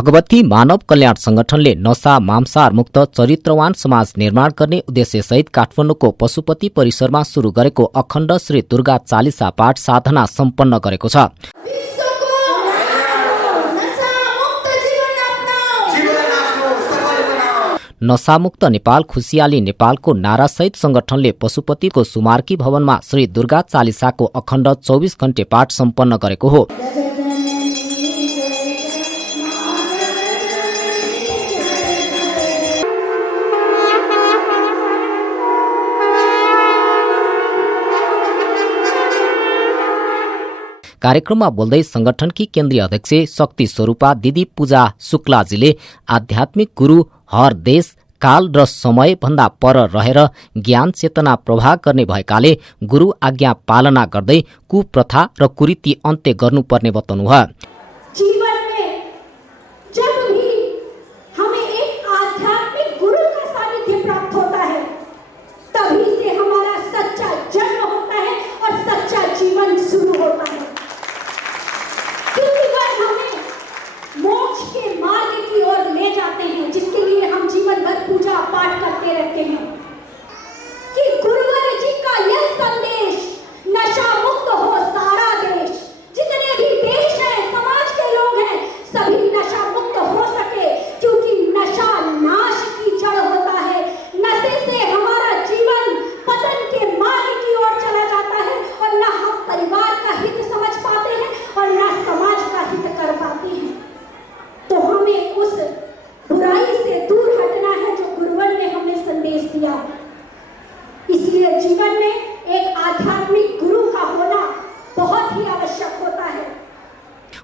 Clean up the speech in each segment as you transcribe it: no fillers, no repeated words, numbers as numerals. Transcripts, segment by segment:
भगवती मानव कल्याण संगठनले नशा मांसाहार मुक्त चरित्रवान समाज निर्माण गर्ने उद्देश्यसहित काठमाडौँको पशुपति परिसरमा सुरु गरेको अखण्ड श्री दुर्गा चालिसा पाठ साधना सम्पन्न गरेको छ। नशामुक्त नेपाल खुशियाली नेपालको नारासहित संगठनले पशुपतिको सुमार्की भवनमा श्री दुर्गा चालिसाको अखण्ड 24 घण्टे पाठ सम्पन्न गरेको हो। कार्यक्रममा बोल्दै संगठनकी केन्द्रीय अध्यक्ष शक्ति स्वरूपा दिदी पूजा शुक्लाजीले आध्यात्मिक गुरु हर देश काल र समय भन्दा पर रहेर ज्ञान चेतना प्रवाह गर्ने भएकाले गुरु आज्ञा पालना गर्दै कुप्रथा र कुरीति अन्त्य गर्नुपर्ने बताउनुभयो।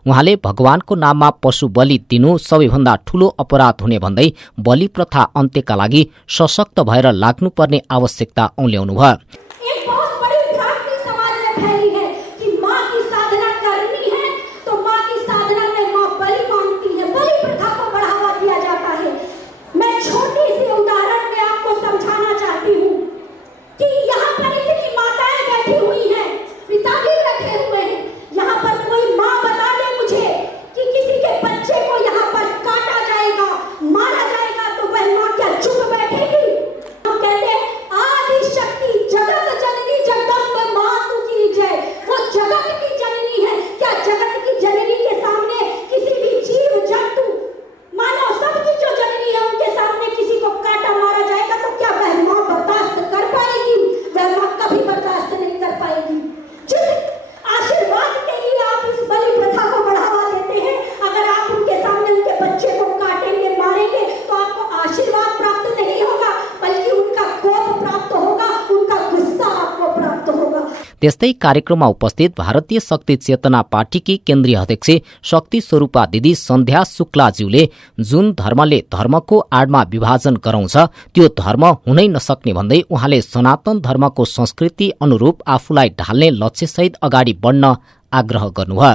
उहाँले भगवानको नाममा पशु बलि दिनु सबैभन्दा ठूलो अपराध हुने भन्दै बलि प्रथा अन्त्यका लागि सशक्त भएर लाग्नुपर्ने आवश्यकता औल्याउनुभयो। त्यस्तै कार्यक्रममा उपस्थित भारतीय शक्ति चेतना पार्टीकी केन्द्रीय अध्यक्ष शक्ति स्वरूपा दिदी सन्ध्या शुक्लाज्यूले जुन धर्मले धर्मको आडमा विभाजन गराउँछ त्यो धर्म हुनै नसक्ने भन्दै उहाँले सनातन धर्मको संस्कृति अनुरूप आफूलाई ढाल्ने लक्ष्यसहित अगाडि बढ्न आग्रह गर्नुभयो।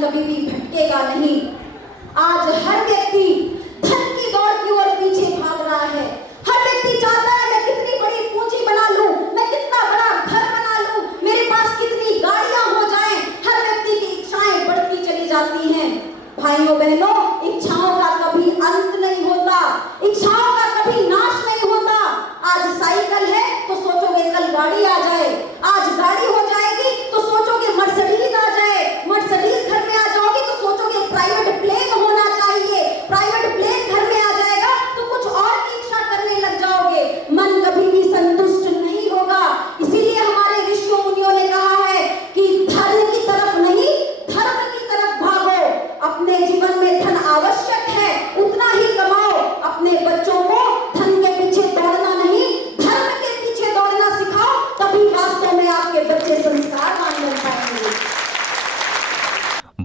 कभी भी भटकेगा नहीं। आज हर व्यक्ति धन की दौड़ की ओर पीछे भाग रहा है। हर व्यक्ति चाहता है मैं कितनी बड़ी पूंजी बना लूं, मैं कितना बड़ा घर बना लूं, मेरे पास कितनी गाड़ियां हो जाएं। हर व्यक्ति की इच्छाएं बढ़ती चली जाती हैं।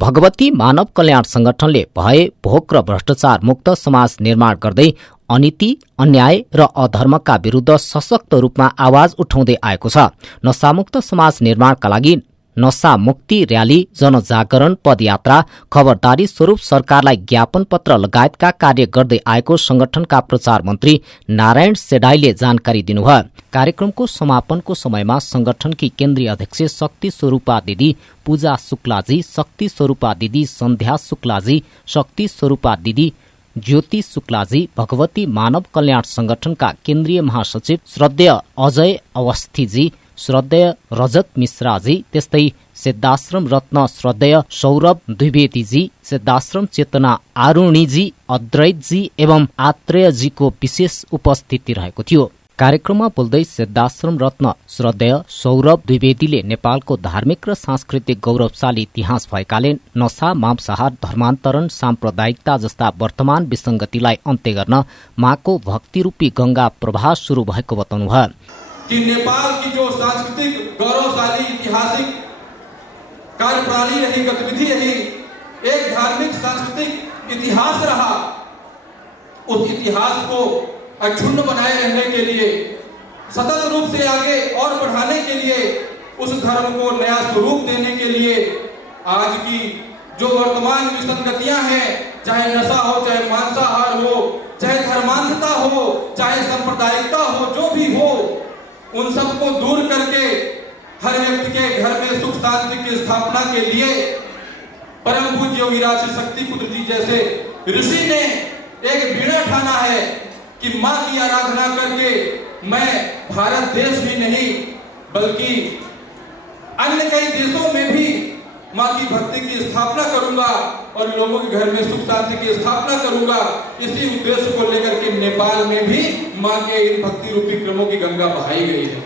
भगवती मानव कल्याण संगठनले भय भोक र भ्रष्टाचार मुक्त समाज निर्माण गर्दै अनीति अन्याय र अधर्मका विरुद्ध सशक्त रूपमा आवाज उठाउँदै आएको छ। नशामुक्त समाज निर्माणका लागि नशा मुक्ति र्याली, जनजागरण, पदयात्रा, खबरदारी स्वरूप सरकारलाई ज्ञापन पत्र लगायतका कार्य गर्दै आएको संगठनका प्रचार मन्त्री नारायण सेडाईले जानकारी दिनुभयो। कार्यक्रमको समापनको समयमा संगठनकी केन्द्रीय अध्यक्ष शक्ति स्वरूपा दिदी पूजा शुक्लाजी, शक्ति स्वरूपा दिदी सन्ध्या शुक्लाजी, शक्ति स्वरूपा दिदी ज्योति शुक्लाजी, भगवती मानव कल्याण संगठनका केन्द्रीय महासचिव श्रद्धेय अजय अवस्थीजी, श्रद्धेय रजत मिश्राजी, त्यस्तै सिद्धाश्रम रत्न श्रद्धेय सौरभ द्विवेदीजी, सिद्धाश्रम चेतना आरुणीजी, अद्वैतजी एवं आत्रेयजीको विशेष उपस्थिति रहेको थियो। कार्यक्रममा बोल्दै सिद्धाश्रम रत्न श्रद्धेय सौरभ द्विवेदीले नेपालको धार्मिक र सांस्कृतिक गौरवशाली इतिहास भएकाले नशा, मांसाहार, धर्मान्तरण, साम्प्रदायिकता जस्ता वर्तमान विसङ्गतिलाई अन्त्य गर्न माको भक्तिरूपी गंगा प्रवाह सुरु भएको बताउनुभयो। कि नेपाल की जो सांस्कृतिक गौरवशाली ऐतिहासिक कार्यप्रणाली रही, गतिविधि रही, एक धार्मिक सांस्कृतिक इतिहास रहा, उस इतिहास को अक्षुण्ण बनाए रहने के लिए, सतत रूप से आगे और बढ़ाने के लिए, उस धर्म को नया स्वरूप देने के लिए आज की जो वर्तमान विसंगतियां हैं, चाहे नशा हो, चाहे मांसाहार हो, चाहे धर्मांधता हो, चाहे सांप्रदायिकता हो, जो भी हो, उन सबको दूर करके हर व्यक्ति के घर में सुख शांति की स्थापना के लिए परम पूज्य योगीराज श्री शक्ति पुत्र जी जैसे ऋषि ने एक बीड़ा ठाना है कि माँ की आराधना करके मैं भारत देश भी नहीं बल्कि अन्य कई देशों में भी माँ की भक्ति की स्थापना करूंगा और लोगों के घर में सुख शांति की स्थापना करूंगा। इसी उद्देश्य को लेकर के नेपाल में भी माँ के इन भक्ति रूपी क्रमों की गंगा बहाई गई है।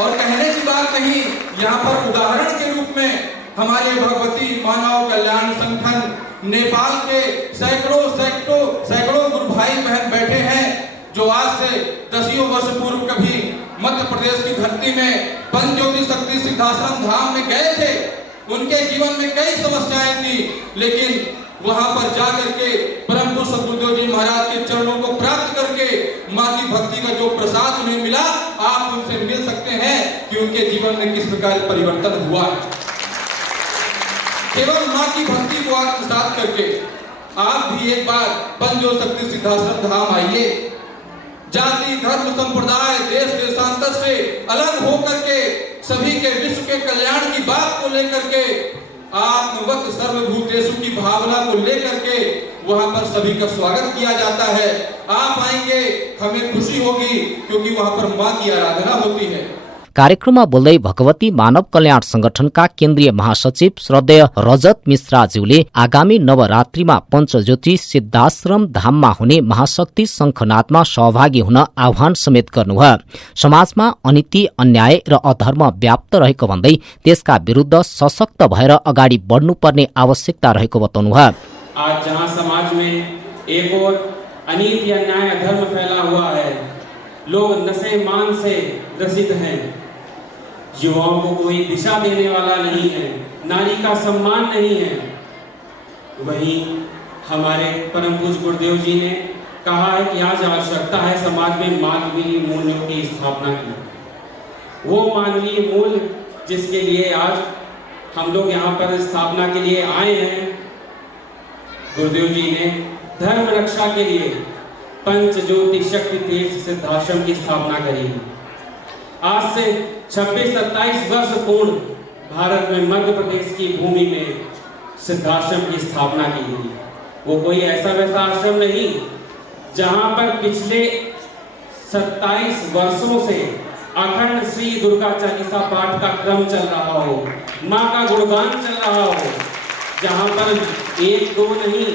और कहने की बात नहीं, यहाँ पर उदाहरण के रूप में हमारे भगवती मानव कल्याण संगठन नेपाल के सैकड़ों गुरु भाई बहन बैठे हैं जो आज से 10 वर्ष पूर्व कभी मध्य प्रदेश की धरती में पंचज्योति शक्ति सिद्धाश्रम धाम में गए थे। उनके जीवन में कई समस्याएं थी, लेकिन वहां पर जाकर के परम पूज्य सद्गुरुदेव जी महाराज के चरणों को प्राप्त करके माँ की भक्ति का जो प्रसाद उन्हें मिला, आप उनसे मिल सकते हैं कि उनके जीवन में किस प्रकार परिवर्तन हुआ है। केवल माँ की भक्ति को आत्मसात करके आप भी एक बार पंचज्योति शक्ति सिद्धाश्रम धाम आइए। जाति, धर्म, संप्रदाय, देश देशांतर से अलग होकर के सभी के विश्व के कल्याण की बात को लेकर के आत्मवत सर्वभूतेषु की भावना को लेकर के वहां पर सभी का स्वागत किया जाता है। आप आएंगे, हमें खुशी होगी क्योंकि वहां पर माँ की आराधना होती है। कार्यक्रममा बोल्दै भगवती मानव कल्याण संगठनका केन्द्रीय महासचिव श्रद्धेय रजत मिश्राज्यूले आगामी नवरात्रिमा पञ्चज्योति सिद्धाश्रम धाममा हुने महाशक्ति शङ्खनादमा सहभागी हुन आह्वान समेत गर्नुभयो। समाजमा अनीति, अन्याय र अधर्म व्याप्त रहेको भन्दै त्यसका विरुद्ध सशक्त भएर अगाडि बढ्नुपर्ने आवश्यकता रहेको बताउनुभयो। आज जहाँ समाज में एक और अनीति, अन्याय, अधर्म फैला हुआ है, लोग नशे मान से ग्रसित हैं, युवाओं को कोई दिशा देने वाला नहीं है, नारी का सम्मान नहीं है, वहीं हमारे परम पूज्य गुरुदेव जी ने कहा है कि आज आवश्यकता है समाज में मानवीय मूल्यों की स्थापना की। वो मानवीय मूल्य जिसके लिए आज हम लोग यहाँ पर स्थापना के लिए आए हैं, गुरुदेव जी ने धर्म रक्षा के लिए पंचज्योति शक्ति तीर्थ सिद्धाश्रम की स्थापना करी। आज से 26-27 वर्ष पूर्व भारत में मध्य प्रदेश की भूमि में सिद्धाश्रम की स्थापना की गई। वो कोई ऐसा वैसा आश्रम नहीं जहां पर पिछले 27 वर्षों से अखंड श्री दुर्गा चालीसा पाठ का क्रम चल रहा हो, माँ का गुणगान चल रहा हो, जहां पर एक दो नहीं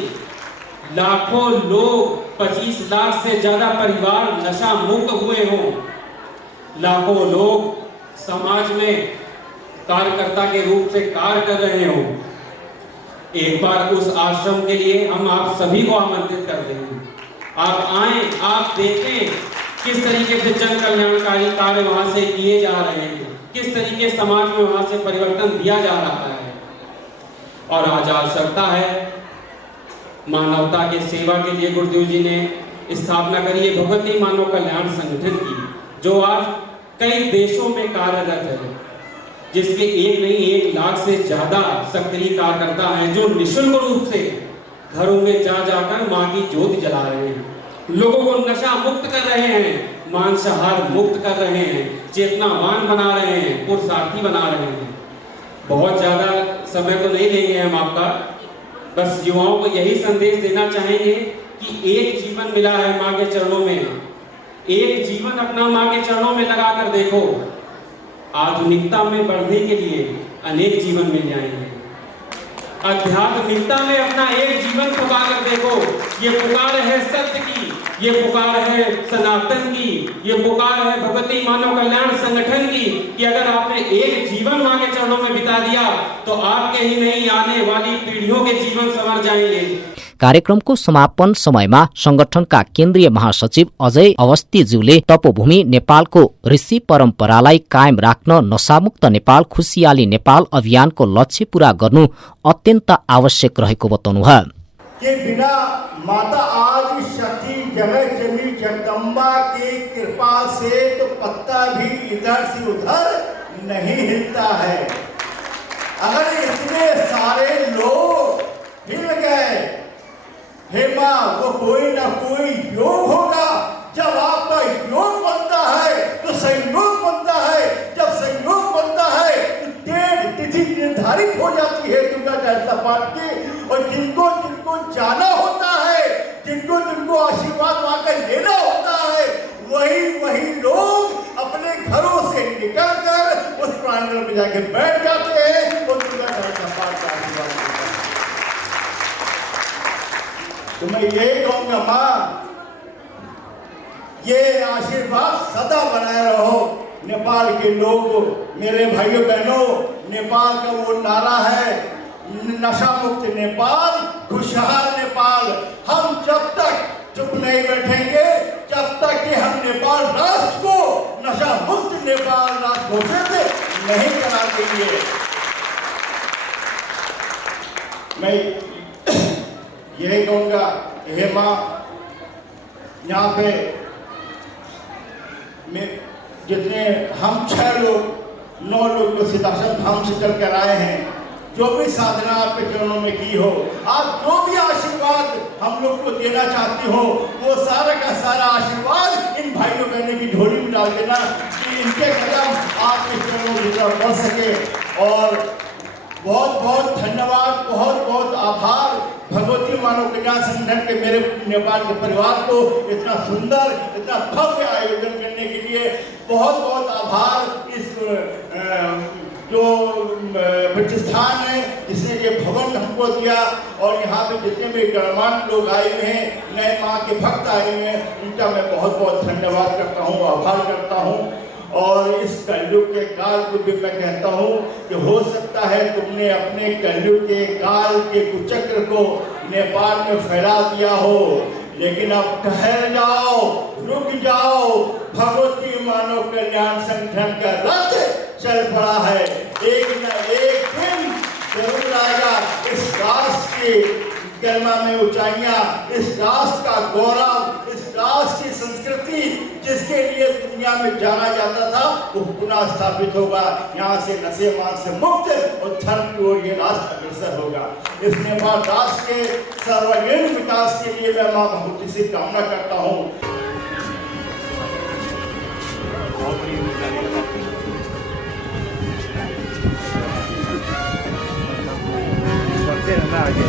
लाखों लोग, 25 लाख से ज्यादा परिवार नशा मुक्त हुए हों, लाखों लोग समाज में कार्यकर्ता के रूप से कार्य कर रहे हों। एक बार उस आश्रम के लिए हम आप सभी को आमंत्रित करते हैं। आप आएं, आप देखें किस तरीके से जन कल्याणकारी कार्य वहां से किए जा रहे हैं, किस तरीके समाज में वहां से परिवर्तन दिया जा रहा है। और आज आवश्यकता है मानवता के सेवा के लिए गुरुदेव जी ने स्थापना करी है भगवती मानव कल्याण संगठन की, जो आज कई देशों में कार्यरत है, जिसके 1 नहीं 1 लाख से ज्यादा सक्रिय कार्यकर्ता हैं, जो निःशुल्क रूप से घरों में जा जाकर मां की ज्योति जला रहे हैं, लोगों को नशा मुक्त कर रहे हैं, मांसाहार मुक्त कर रहे हैं, चेतनावान बना रहे हैं, पुरुषार्थी बना रहे हैं। बहुत ज्यादा समय तो नहीं लेंगे हम आपका, बस युवाओं को यही संदेश देना चाहेंगे कि एक जीवन मिला है मां के चरणों में, एक जीवन अपना मां के चरणों में लगा कर देखो, आधुनिकता में बढ़ने के लिए अनेक जीवन मिल जाएंगे। आध्यात्मिकता में अपना एक जीवन पुकार कर देखो, ये पुकार है सत्य की, ये पुकार है सनातन की, ये पुकार है भगवती मानव कल्याण संगठन की, कि अगर आपने एक जीवन मां के चरणों में बिता दिया तो आपके ही नहीं आने वाली पीढ़ियों के जीवन संवर जाएंगे। कार्यक्रमको समापन समयमा संगठनका केन्द्रीय महासचिव अजय अवस्थीज्यूले तपोभूमि नेपालको ऋषि परम्परालाई कायम राख्न नशामुक्त नेपाल खुशियाली नेपाल अभियानको लक्ष्य पूरा गर्नु अत्यन्त आवश्यक रहेको बताउनुभयो। कि बिना माता आदि शक्ति जगत जननी जगदम्बा की कृपा से तो पत्ता भी इधर से उधर नहीं हिलता है। अगर इतने सारे लोग हिल गए, हे माँ, वो कोई ना कोई योग होगा। जब आपका योग बनता है तो संयोग बनता है, जब संयोग बनता है तो डेट तिथि निर्धारित हो जाती है दुर्गा चालीसा पाठ की, और जिनको जिनको जाना होता है, जिनको जिनको आशीर्वाद मांगकर लेना होता है, वही लोग अपने घरों से निकलकर उस प्रांगण में जाके बैठ जाते हैं और दुर्गा चालीसा पाठ का आशीर्वाद लेते हैं। तो मैं यही कहूंगा, माँ, ये आशीर्वाद सदा बनाए रहो। नेपाल के लोग, मेरे भाइयों बहनों, नेपाल का वो नारा है, नशा मुक्त नेपाल, खुशहाल नेपाल। हम जब तक चुप नहीं बैठेंगे, जब तक कि हम नेपाल राष्ट्र को नशा मुक्त नेपाल राष्ट्र घोषित नहीं करा देंगे। मैं यही कहूंगा, हे माँ, यहाँ पे जितने हम 6 लोग 9 लोग जो सिद्धाश्रम धाम से चल कर आए हैं, जो भी साधना आपके चरणों में की हो, आप जो भी आशीर्वाद हम लोग को देना चाहती हो, वो सारा का सारा आशीर्वाद इन भाइयों बहनों की झोली में डाल देना, कि इनके कदम आपके चरणों की तरफ बढ़ सके। और बहुत बहुत धन्यवाद, बहुत बहुत आभार भगवती मानव कल्याण संगठन के मेरे नेपाल के परिवार को इतना सुंदर, इतना भव्य आयोजन करने के लिए बहुत बहुत आभार। इस जो प्रतिष्ठान है जिसने ये भवन हमको दिया, और यहाँ पे जितने भी गणमान्य लोग आए हुए हैं, नए माँ के भक्त आए हुए हैं, उनका मैं बहुत बहुत धन्यवाद करता हूँ, आभार करता हूँ। और इस कलयुग के काल को भी मैं कहता हूँ कि हो सकता है तुमने अपने कलयुग के काल के कुचक्र को नेपाल में फैला दिया हो, लेकिन अब ठहर जाओ, रुक जाओ, भगवती मानव कल्याण संगठन का रथ चल पड़ा है। एक न एक दिन जरूर आएगा। इस राष्ट्र की गरिमा में ऊंचाइयां, इस राष्ट्र का गौरव, इस राष्ट्र की संस्कृति जिसके लिए दुनिया में जाना जाता था, वो पुनः स्थापित होगा। यहाँ से नशे मान से मुक्त और धर्म की ओर ये राष्ट्र अग्रसर होगा। इस नेपाल राष्ट्र के सर्वांगीण विकास के लिए मैं मां भगवती से कामना करता हूँ। आगे